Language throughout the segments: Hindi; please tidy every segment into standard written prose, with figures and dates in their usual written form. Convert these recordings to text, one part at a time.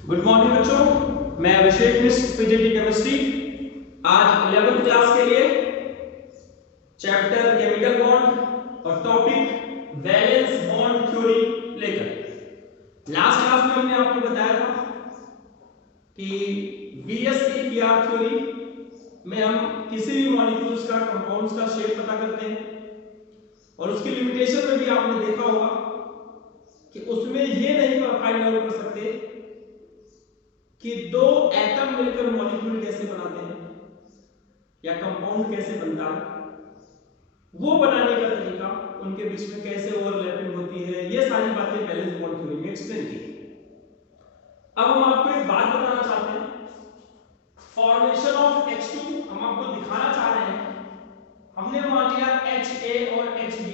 गुड मॉर्निंग बच्चों, मैं अभिषेक मिश्र पीजीटी केमिस्ट्री। आज 11th क्लास के लिए चैप्टर केमिकल बॉन्ड और टॉपिक वैलेंस बॉन्ड थ्योरी लेकर लास्ट क्लास में हमने आपको बताया था कि VSEPR थ्योरी में हम किसी भी मॉलिक्यूल्स का कंपाउंड्स का शेप पता करते हैं और उसकी लिमिटेशन में भी आपने देखा होगा कि उसमें ये नहीं फाइंड आउट कर सकते कि दो एटम मिलकर मॉलिक्यूल कैसे बनाते हैं या कंपाउंड कैसे बनता है, वो बनाने का तरीका, उनके बीच में कैसे ओवरलैपिंग होती है, ये सारी बातें वैलेंस बॉन्ड थ्योरी में एक्सप्लेन की। अब हम आपको एक बात बताना चाहते हैं, फॉर्मेशन ऑफ H2 हम आपको दिखाना चाह रहे हैं। हमने मान लिया HA और HB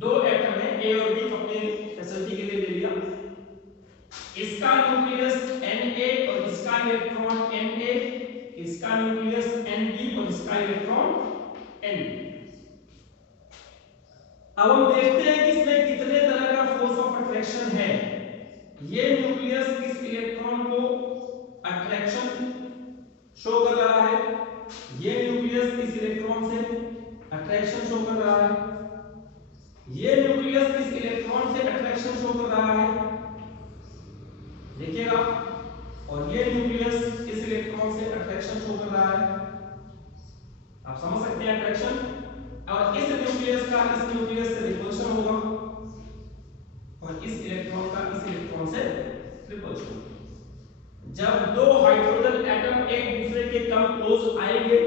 दो एटम है, A और B अपने फैसिलिटी के लिए ले लिया। इसका न्यूक्लियस Na और इसका इलेक्ट्रॉन Na, इसका न्यूक्लियस Nb और इसका इलेक्ट्रॉन Nb। अब हम देखते हैं कि इसमें कितने तरह का फोर्स ऑफ अट्रैक्शन है। ये न्यूक्लियस इस इलेक्ट्रॉन को अट्रैक्शन शो कर रहा है, ये न्यूक्लियस इस इलेक्ट्रॉन से अट्रैक्शन शो कर रहा है, ये न्यूक्लियस इस इलेक्ट्रॉन से अट्रैक्शन शो कर रहा है, देखिएगा, और ये न्यूक्लियस इस इलेक्ट्रॉन से अट्रैक्शन शो कर रहा है। आप समझ सकते हैं अट्रैक्शन। और इस न्यूक्लियस का इस न्यूक्लियस से रिपल्शन होगा और इस इलेक्ट्रॉन का इस इलेक्ट्रॉन से रिपल्शन। जब दो हाइड्रोजन एटम एक दूसरे के कम क्लोज आएंगे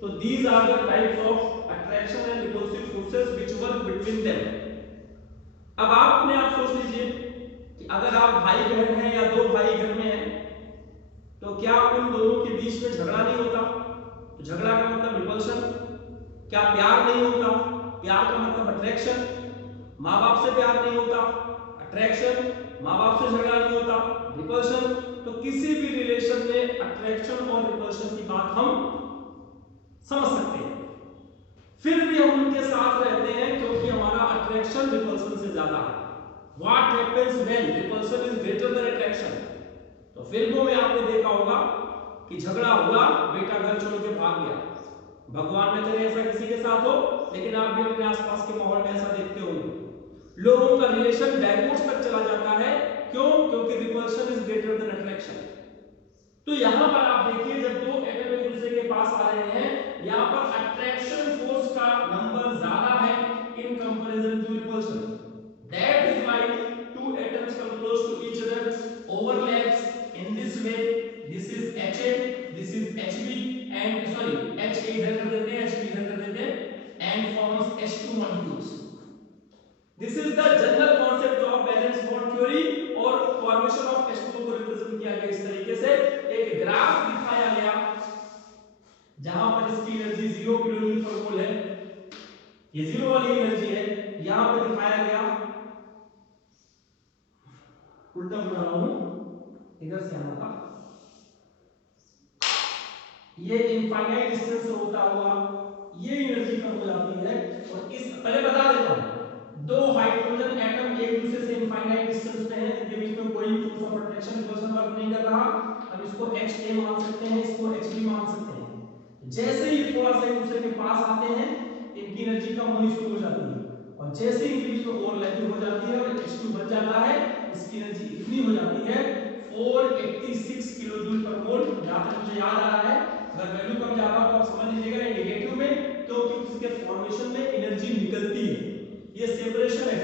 तो these are the types of attraction and repulsive forces which work between them. अब आपने आप सोच लीजिए कि अगर आप भाई बहन हैं या दो भाई घर में हैं तो क्या उन दोनों के बीच में झगड़ा नहीं होता? तो झगड़ा का मतलब रिपल्शन। क्या प्यार नहीं होता? प्यार का मतलब अट्रैक्शन। माँ बाप से प्यार नहीं होता, अट्रैक्शन। माँ बाप से झगड़ा नहीं होता, रिपल्शन। तो किसी भी रिलेशन में अट्रैक्शन और रिपल्शन की बात हम समझ सकते हैं। फिर भी हम उनके साथ रहते हैं क्योंकि हमारा अट्रैक्शन रिपल्शन से ज्यादा है। What happens when repulsion is greater than attraction? तो फिल्मों में आपने देखा होगा कि झगड़ा हुआ, बेटा घर छोड़ के भाग गया। भगवान न करे ऐसा किसी के साथ हो, लेकिन आप भी अपने आसपास के माहौल में ऐसा देखते होंगे। लोगों का रिलेशन डाइवोर्स तक चला जाता है। क्यों? क्योंकि repulsion is greater than attraction. तो यहां पर आप देखिए, जब दो एटम एक दूसरे के पास आ रहे हैं, यहां पर अट्रैक्शन फोर्स का नंबर ज्यादा है in comparison to repulsion. That is why two atoms come close to each other, overlaps in this way. This is Ha, this is Hb, and sorry, Ha इधर कर देते हैं, Hb इधर कर देते हैं, and forms H2 molecules. This is the general concept of valence bond theory और formation of H2 को represent किया गया इस तरीके से। एक ग्राफ दिखाया गया जहां पर इसकी एनर्जी 0 किलोजूल पर मोल है, ये 0 वाली एनर्जी है। यहां पर दिखाया गया, उल्टा बना रहा हूं, इधर से आना था, ये इनफाइनाइट डिस्टेंस से होता हुआ ये एनर्जी कम हो जाती है। और इस पहले बता देता हूं, दो हाइड्रोजन एटम एक दूसरे से इनफाइनाइट डिस्टेंस पे हैं, इनके बीच में कोई force of attraction repulsion work नहीं कर रहा। हम इसको Ha मान सकते हैं, इसको Hb मान सकते हैं। जैसे ही थोड़ा सा एक दूसरे के पास आते हैं, इनकी एनर्जी कम होनी शुरू हो जाती है, और जैसे इनके बीच में ओवरलैपिंग हो जाती है और H2 बच जाता है, इसकी एनर्जी इतनी हो जाती है 486 किलोजूल पर मोल। जहां तक मुझे याद आ रहा है, अगर वैल्यू कम जा रहा हो तो आप समझ लीजिएगा ये नेगेटिव में, क्योंकि उसके फॉर्मेशन में एनर्जी निकलती है। ये सेपरेशन है,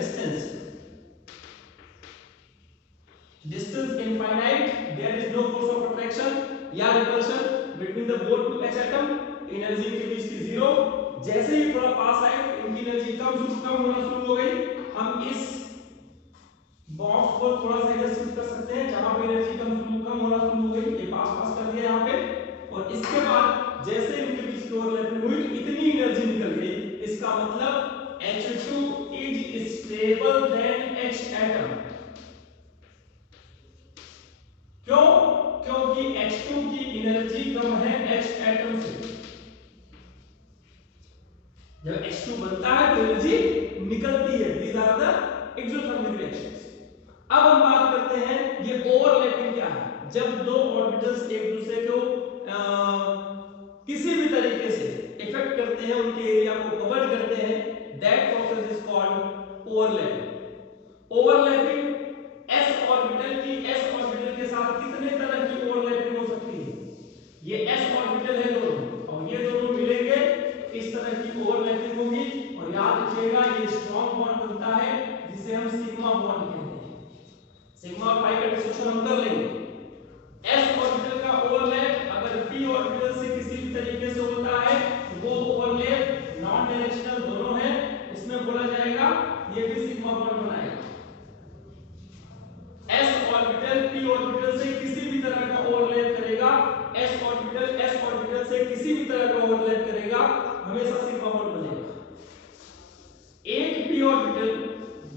distance infinite, there is no force of attraction या repulsion between the both two H atom, energy के बीच की 0। जैसे ही थोड़ा पास आए, इनकी एनर्जी कम होना शुरू हो गई। हम इस बॉक्स को थोड़ा सा इधर शिफ्ट कर सकते हैं, जहां पे एनर्जी कम होना शुरू हो गई, ये पास कर दिया यहां पे। और इसके बाद जैसे इनके बीच की ओवरलैपिंग हुई, इतनी एनर्जी निकल गई। इसका मतलब H2 is stable than H atom। क्यों? क्योंकि H2 की एनर्जी कम है H एटम से। जब H2 बनता है तो एनर्जी निकलती है। These are the exothermic reactions। अब हम बात करते हैं ये ओवरलैपिंग जब दो ऑर्बिटल्स एक दूसरे को किसी भी तरीके से इफेक्ट करते हैं, उनके एरिया को कवर करते हैं, that process is called overlapping. Overlapping s orbital की s ऑर्बिटल के साथ कितने तरह की ओवरलैपिंग हो सकती है? ये s ऑर्बिटल है दोनों, और ये दोनों मिलेंगे, इस तरह की ओवरलैपिंग होगी। और याद रखिएगा ये स्ट्रॉन्ग बॉन्ड बनता है जिसे हम सिग्मा बॉन्ड कहते हैं। सिग्मा और पाई का डिस्कशन हम कर लेंगे। s ऑर्बिटल का ओवरलैप अगर p ऑर्बिटल से किसी भी तरीके से होता है तो वो ओवरलैप नॉन डायरेक्शनल दोनों है, इसमें बोला जाएगा ये भी सिग्मा बॉन्ड बनाएगा। s ऑर्बिटल p ऑर्बिटल से किसी भी तरह का ओवरलैप करेगा, s ऑर्बिटल से किसी भी तरह का ओवरलैप करेगा, हमेशा सिग्मा बॉन्ड बनेगा। एक p ऑर्बिटल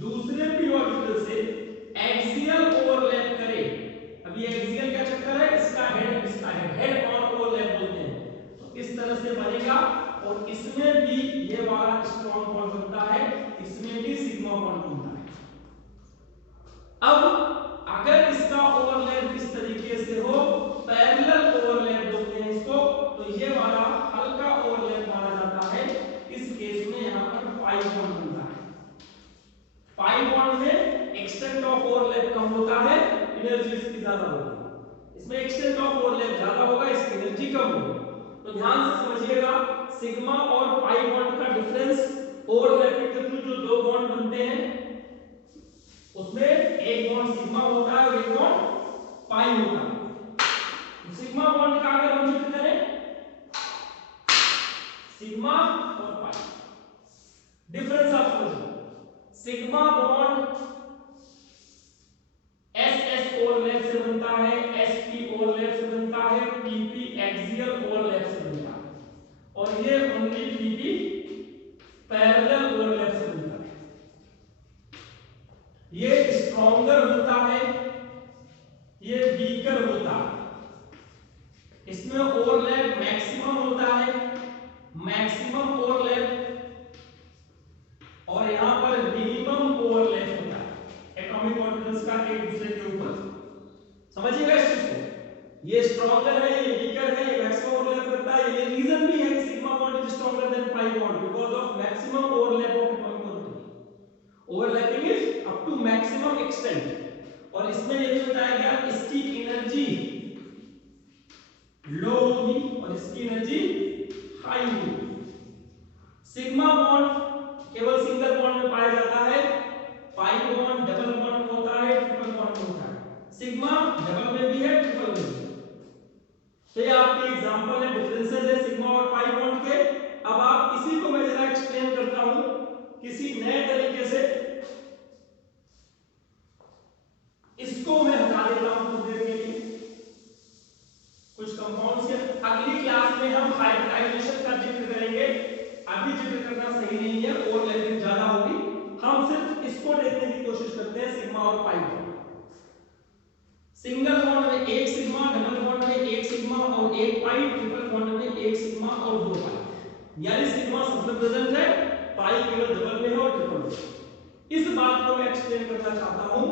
दूसरे p ऑर्बिटल से एक्सियल ओवरलैप करे, अब ये एक्सियल क्या चक्कर है, इसका हेड ऑन ओवरलैप बोलते हैं, तो इस तरह से बनेगा। और इसमें भी ये वाला स्ट्रॉन्ग बॉन्ड बनता है, इसमें भी सिग्मा बॉन्ड बनता है। अब अगर इसका ओवरलैप इस तरीके से हो, पैरेलल ओवरलैप बोलते हैं इसको, तो ये वाला हल्का ओवरलैप माना जाता है। इस केस में यहां पर पाई बॉन्ड बनता है। पाई बॉन्ड में एक्सटेंट ऑफ ओवरलैप कम होता है, एनर्जी इसकी ज्यादा होगी। इसमें एक्सटेंट ऑफ ओवरलैप ज्यादा होगा, इसकी एनर्जी कम होगी। तो ध्यान से समझिएगा, सिग्मा और पाई बॉन्ड का डिफरेंस ओवरलैपिंग के थ्रू जो दो बॉन्ड बनते हैं उसमें एक बॉन्ड सिग्मा होता है और एक बॉन्ड पाई होता है। सिग्मा बॉन्ड का अगर हम जिक्र करें, सिग्मा और पाई डिफरेंस आप समझो। सिग्मा बॉन्ड SS ओवरलैप से बनता है, SP ओवरलैप से बनता है, PP एक्सियल ओवरलैप से बनता है, और ये ओनली PP पैरेलल ओवरलैप से बनता है। ये स्ट्रॉन्गर होता है, ये वीकर होता है। इसमें ओवरलैप मैक्सिमम होता है, मैक्सिमम ओवरलैप, और यहां पर मिनिमम ओवरलैप होता है एटॉमिक ऑर्बिटल्स का एक दूसरे के ऊपर। समझिएगा इस चीज को, ये स्ट्रॉन्गर है, ये वीकर है, ये मैक्सिमम ओवरलैप करता है। ये रीजन भी है कि sigma bond is stronger than pi bond because of maximum overlap of atomic orbital. Overlapping is up to maximum extent, और इसमें ये भी बताया गया इसकी एनर्जी लो होगी और इसकी एनर्जी हाई होगी। सिग्मा बॉन्ड केवल सिंगल बॉन्ड में पाया जाता है, पाई बॉन्ड डबल बॉन्ड में होता है, ट्रिपल बॉन्ड में होता है। सिग्मा डबल में भी है, ट्रिपल में भी है। तो ये आपके एग्जांपल है, डिफरेंसेस है सिग्मा और पाई बॉन्ड के। अब आप इसी को मैं जरा एक्सप्लेन करता हूं किसी नए तरीके से। इसको मैं हटा देता हूं कुछ देर के लिए, कुछ कंपाउंड्स के। अगली क्लास में हम हाइब्रिडाइजेशन का जिक्र करेंगे, अभी जिक्र करना सही नहीं है, ओवरलैपिंग ज्यादा होगी। हम सिर्फ इसको देखने की कोशिश करते हैं, सिग्मा और पाई बॉन्ड। सिंगल बॉन्ड में एक सिग्मा, डबल बॉन्ड में एक सिग्मा और एक पाई, ट्रिपल बॉन्ड में एक सिग्मा और दो पाई। यानी सिग्मा सबसे प्रेजेंट है, पाई केवल डबल में है और ट्रिपल में। इस बात को मैं एक्सप्लेन करना चाहता हूं,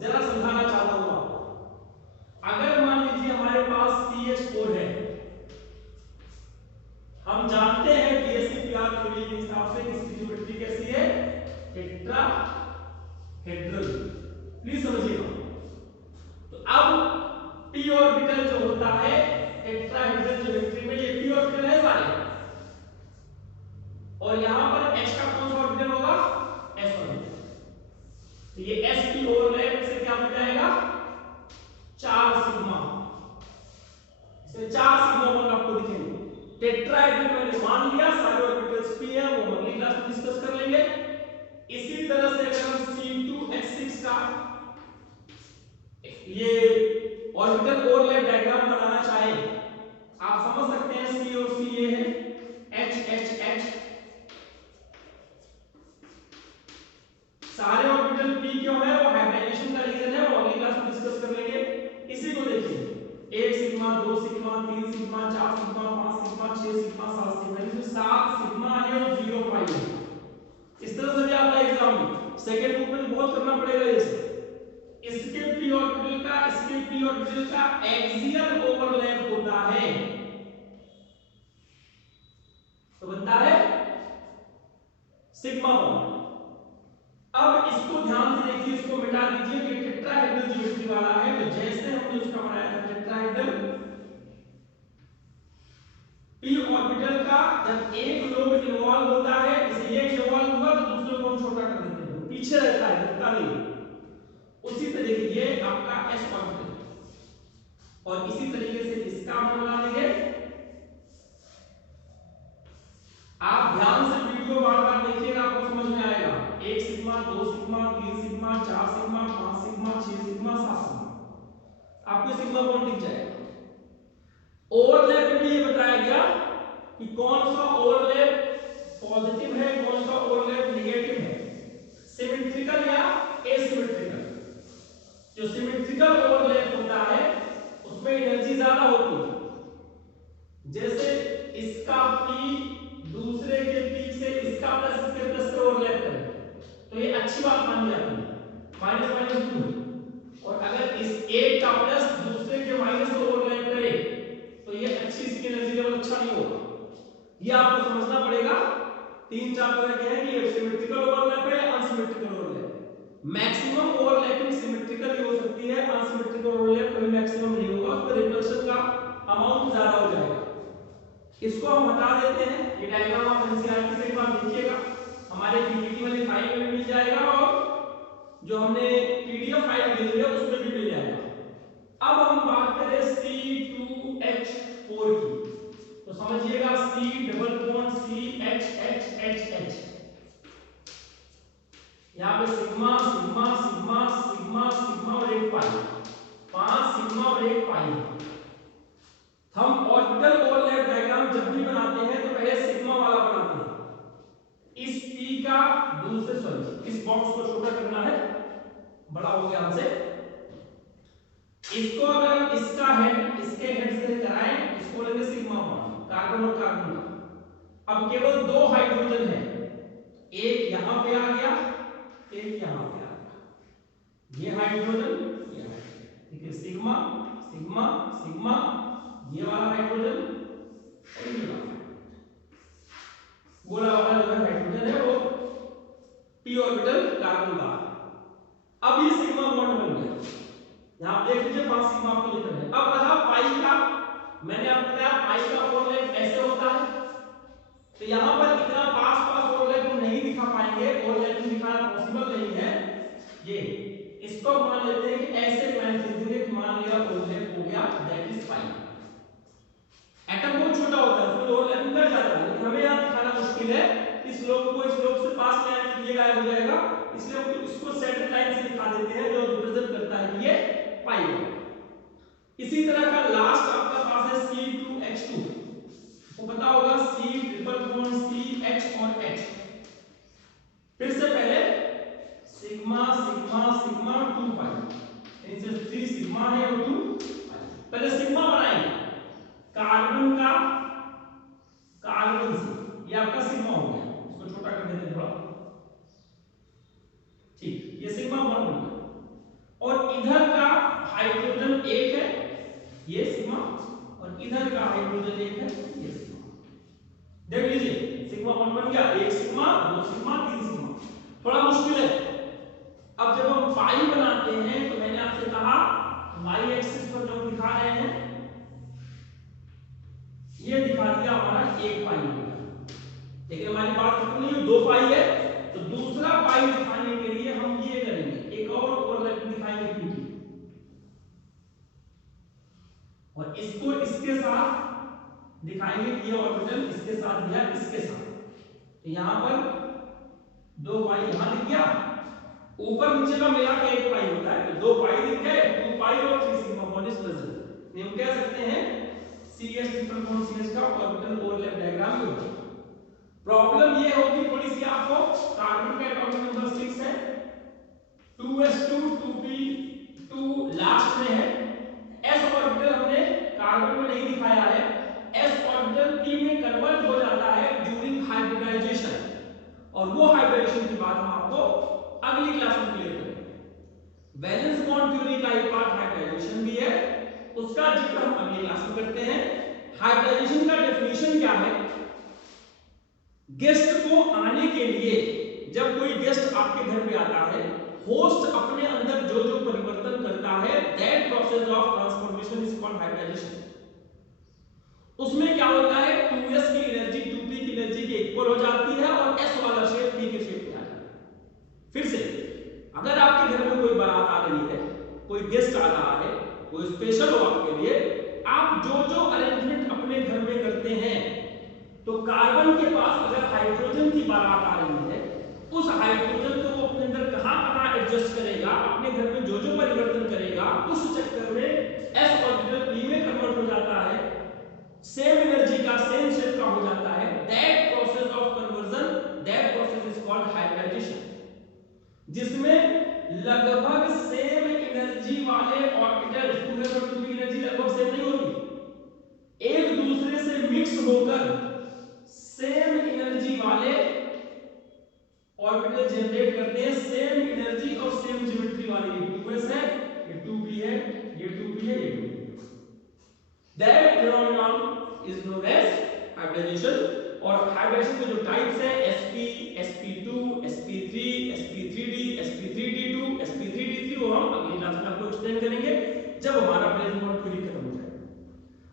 जरा समझाना चाहता हूं आपको। अगर मान लीजिए हमारे पास CH4 है, हम जानते हैं DSCPR थ्योरी के हिसाब से इसकी ज्योमेट्री कैसी है, टेट्राहेड्रल। प्लीज समझिएगा। तो अब p ऑर्बिटल जो होता है टेट्राहेड्रल ज्योमेट्री में, ये p ऑर्बिटल है सारे, और यहां पर h का कौन सा ऑर्बिटल होगा, s ऑर्बिटल। तो ये sp ओवरलैप से क्या बन जाएगा, 4 सिग्मा। इसमें 4 सिग्मा बॉन्ड आपको दिखेंगे। टेट्राहेड्रल मैंने मान लिया, सारे ऑर्बिटल्स p हैं, वो अगली क्लास में डिस्कस कर लेंगे। इसी तरह से अगर हम C2H6 का ये ऑर्बिटल ओवरलैप डायग्राम बनाना चाहें, आप समझ सकते हैं C और C ये है, H सारे ऑर्बिटल p क्यों है, वो हाइब्रिडाइजेशन का रीजन है, वो अगली क्लास में डिस्कस कर लेंगे। इसी को देखिए, 1 sigma, 2 sigma, 3 sigma, 4 sigma, 5 sigma, 6 sigma, 7 sigma, इसमें 7 सिग्मा है और 0 पाई है। इस तरह से भी आपका एग्जाम में सेकंड ग्रुप में बहुत करना पड़ेगा। ये इसके p ऑर्बिटल का, इसके p p ऑर्बिटल का एक्सियल ओवरलैप होता है तो बनता है सिग्मा बॉन्ड। अब इसको ध्यान से देखिए, इसको मिटा दीजिए कि टेट्राहेड्रल ज्योमेट्री वाला है, तो जैसे हमने उसका बनाया था टेट्राहेड्रल p ऑर्बिटल का जब एक लोब इन्वॉल्व होता है, जैसे ये इन्वॉल्व हुआ तो दूसरे को हम छोटा कर देते हैं, पीछे रहता है, दिखता नहीं। उसी तरीके ये आपका s ऑर्बिटल और इसी तरीके से इसका हम बना देंगे। आप ध्यान से वीडियो बार-बार देखिएगा, आपको समझ में आएगा। 1 sigma, 2 sigma, 3 sigma, 4 sigma, 5 sigma, 6 sigma, 7 sigma, आपको सिग्मा बॉन्ड दिख जाएगा। ओवरलैप में भी ये बताया गया कि कौन सा ओवरलैप पॉजिटिव है, कौन सा ओवरलैप नेगेटिव है, सिमेट्रिकल या एसिमेट्रिकल। जो सिमेट्रिकल ओवरलैप होता है उसमें एनर्जी ज्यादा होती है, जैसे इसका पी दूसरे के पीक से इसका प्लस इसके प्लस से ओवरलैप करे तो ये अच्छी बात मानी जाती है, माइनस माइनस 2। और अगर इस एक का प्लस दूसरे के माइनस से ओवरलैप करे तो ये अच्छी, इसकी एनर्जी लेवल अच्छा नहीं होगा। ये आपको समझना पड़ेगा। 3-4 तरह के हैं कि ये सिमेट्रिकल ओवरलैप है या unsymmetrical overlap. Maximum overlapping symmetrical ही हो सकती है, अनसिमेट्रिकल ओवरलैप कभी मैक्सिमम नहीं होगा, उसमें रिपल्शन का अमाउंट ज्यादा हो जाएगा। इसको हम हटा देते हैं। ये डायग्राम आप एनसीईआरटी से एक बार देखिएगा, हमारे पीपीटी वाली फाइल में भी मिल जाएगा और जो हमने पीडीएफ फाइल भेजी है उसमें भी मिल जाएगा। अब हम बात करें C2H4 की, तो समझिएगा C डबल बॉन्ड CHHHH, यहाँ पे sigma sigma sigma sigma sigma और एक पाई, 5 सिग्मा और एक पाई। हम ऑर्बिटल ओवरलैप डायग्राम जब भी बनाते हैं तो पहले सिग्मा वाला बनाते हैं। इस P का दूसरे, सॉरी इस बॉक्स को छोटा करना है, बड़ा हो गया हमसे। इसको अगर इसका हेड इसके हेड से कराएं, इसको लेंगे सिग्मा बॉन्ड, कार्बन और कार्बन का। अब केवल 2 हाइड्रोजन है, एक यहां पे आ गया, एक यहां पे आ गया। ये हाइड्रोजन, ये हाइड्रोजन, ठीक है, सिग्मा सिग्मा सिग्मा, ये वाला हाइड्रोजन और ये वाला गोला वाला जो हाइड्रोजन है वो p ऑर्बिटल कार्बन का। अब ये सिग्मा बॉन्ड बन गया, यहां आप देख लीजिए 5 सिग्मा आपको लिखना है। अब रहा पाई का, मैंने आपको बताया पाई का ओवरलैप ऐसे होता है, तो यहां पर इतना पास पास ओवरलैप हम नहीं दिखा पाएंगे, ओवरलैप दिखाना पॉसिबल नहीं है। ये इसको मान लेते हैं कि ऐसे प्लान लिखेंगे, मान लिया ओवरलैप हो गया, दैट इज पाई। एटम बहुत छोटा होता है, उसमें ओवरलैपिंग कर जाता है, लेकिन हमें यहाँ दिखाना मुश्किल है। इस लोग को इस लोग से पास लाइन में ये गायब हो जाएगा, इसलिए हम इसको सेंटर लाइन से दिखा देते हैं, जो रिप्रेजेंट करता है कि ये पाई है। इसी तरह का लास्ट आपका पास है C2H2, आपको पता होगा C ट्रिपल बॉन्ड CH और H। फिर से पहले सिग्मा सिग्मा सिग्मा 2 पाई, इनसे 3 सिग्मा है और 2 पाई। पहले सिग्मा बनाएंगे कार्बन का, कार्बन से, ये आपका सिग्मा हो गया, इसको छोटा कर देते हैं थोड़ा, ठीक, ये सिग्मा बॉन्ड बन गया। और इधर का हाइड्रोजन एक है, ये सिग्मा, और इधर का हाइड्रोजन एक है, ये सिग्मा। देख लीजिए सिग्मा बॉन्ड बन गया, 1 सिग्मा 2 सिग्मा 3 सिग्मा। थोड़ा मुश्किल है। अब जब हम पाई बनाते हैं तो मैंने आपसे कहा वाई एक्सिस पर जो दिखा रहे हैं, ये दिखा दिया हमारा 1 पाई हो गया, लेकिन हमारी बात खत्म नहीं हुई, 2 पाई है, तो दूसरा पाई दिखाने के लिए हम ये करेंगे, एक और ओवरलैप दिखाएंगे पीटी, और इसको इसके साथ दिखाएंगे कि ये ऑर्बिटल इसके साथ या इसके साथ। तो यहां पर 2 पाई यहां दिख गया, ऊपर नीचे का मिला के 1 पाई होता है, तो 2 पाई दिख गए, 2 पाई और 3 सिग्मा बॉन्ड इज प्रेजेंट। हम कह सकते हैं CH ट्रिपल बॉन्ड CH का ऑर्बिटल ओवरलैप डायग्राम ये होगा। प्रॉब्लम ये होगी थोड़ी सी आपको, कार्बन का एटॉमिक नंबर 6 है, 2s2 2p2 लास्ट में है, s ऑर्बिटल हमने कार्बन में नहीं दिखाया है, s ऑर्बिटल p में कन्वर्ट हो जाता है ड्यूरिंग हाइब्रिडाइजेशन, और वो हाइब्रिडाइजेशन की बात हम आपको अगली क्लास में क्लियर करेंगे। वैलेंस बॉन्ड थ्योरी का एक पार्ट हाइब्रिडाइजेशन भी है, देखना शुरू करते हैं। हाइब्रिडाइजेशन का डेफिनेशन क्या है? गेस्ट को आने के लिए, जब कोई गेस्ट आपके घर में आता है, होस्ट अपने अंदर जो जो परिवर्तन करता है, that process of transformation is called hybridization. उसमें क्या होता है, 2s की एनर्जी 2p की एनर्जी के इक्वल हो जाती है और s वाला शेप p के शेप में आ जाता है। फिर से, अगर आपके घर में कोई बारात आ रही है, कोई गेस्ट आ रहा है, कोई स्पेशल हो आपके लिए, आप जो जो अरेंजमेंट अपने घर में करते हैं, तो कार्बन के पास अगर हाइड्रोजन की बारात आ रही है, उस हाइड्रोजन को वो अपने अंदर कहां एडजस्ट करेगा, अपने घर में जो जो परिवर्तन करेगा, उस चक्कर में s ऑर्बिटल p में कन्वर्ट हो जाता है, सेम एनर्जी का सेम शेप का हो जाता है। That process of conversion, that process is called hybridization, जिसमें लगभग सेम एनर्जी वाले ऑर्बिटल, 2s और 2p की एनर्जी लगभग सेम नहीं होती, एक दूसरे से मिक्स होकर सेम एनर्जी वाले ऑर्बिटल जनरेट करते हैं, सेम एनर्जी और सेम ज्योमेट्री वाली। 2s है, ये 2p है, ये 2p है, ये 2p है। That phenomenon is known as hybridization। और हाइब्रिडाइजेशन के जो टाइप्स हैं, sp, sp2, sp3, sp3d, sp3d2, sp3d3, वो हम अगली क्लास में आपको एक्सप्लेन करेंगे जब हमारा प्लेसमेंट मॉडल थ्योरी खत्म हो जाएगा।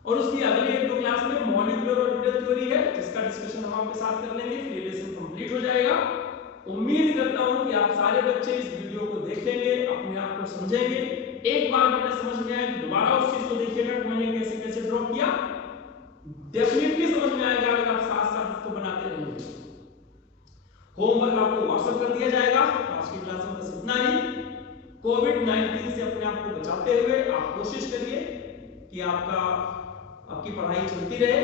और उसकी अगली एक दो क्लास में मॉलिक्यूलर ऑर्बिटल थ्योरी है, जिसका डिस्कशन हम आपके साथ कर लेंगे, फिर ये लेसन कंप्लीट हो जाएगा। उम्मीद करता हूं कि आप सारे बच्चे इस वीडियो को देखेंगे, अपने आप को समझेंगे। एक बार मैंने समझ में आया कि दोबारा उस चीज को देखिएगा कि मैंने कैसे कैसे ड्रॉ किया, डेफिनेटली समझ में आएगा अगर आप साथ साथ इसको बनाते रहेंगे। होमवर्क आपको व्हाट्सएप कर दिया जाएगा। आज की क्लास में बस इतना ही। कोविड-19 से अपने आप को बचाते हुए आप कोशिश करिए कि आपकी पढ़ाई चलती रहे,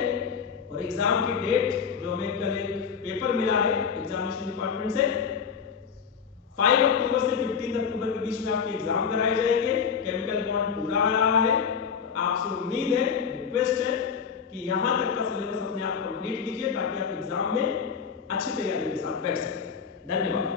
और एग्जाम की डेट जो हमें कल एक पेपर मिला है एग्जामिनेशन डिपार्टमेंट से, 5 अक्टूबर से 15 अक्टूबर के बीच में आपके एग्जाम कराए जाएंगे। केमिकल बॉन्ड पूरा आ रहा है, आपसे उम्मीद है, रिक्वेस्ट है कि यहां तक का सिलेबस अपने आप कंप्लीट कीजिए ताकि आप एग्जाम में अच्छी तैयारी के साथ बैठ सकें। धन्यवाद।